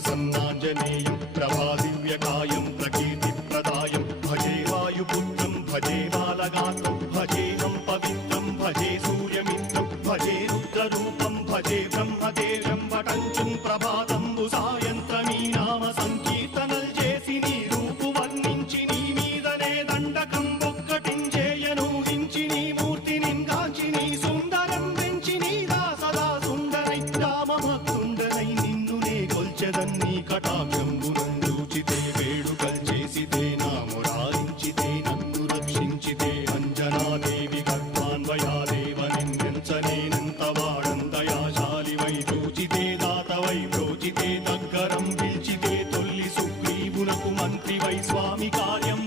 प्रसन्नाञ्जनेयं प्रभादिव्यकायं प्रकीर्तिप्रदायं भजे वायुपुत्रं भजे बालगात्रं भजेऽहं पवित्रं भजे सूर्यमित्रं भजे रुद्ररूपं भजे ब्रह्मदेवं वटञ्चुं प्रभाతంబు సాయంత్రమీ నామ సంకీర్తనల్ చేసి నీ రూపు వర్ణించి నీ మీదనే దండకం ఒక్కటించేయను హించి నీ మూర్తిని గాంచి నీ సుందరం పెంచి నీ దాసదా సుందరై రామభక్తుండనై నిన్నునే కొల్చెదన్ని కటాక్షంబునందూచితే వేడుకల్ చేసితే నా మురారించితే నన్ను రక్షించితే అంజనాదేవి గర్భాన్వయాదేవ నిందించనేనంత వాడందయాశాలివై చూచితే దాతవై బ్రోచితే దగ్గరం పిలిచితే తొల్లి సుగ్రీవునకు మంత్రివై స్వామి కార్యం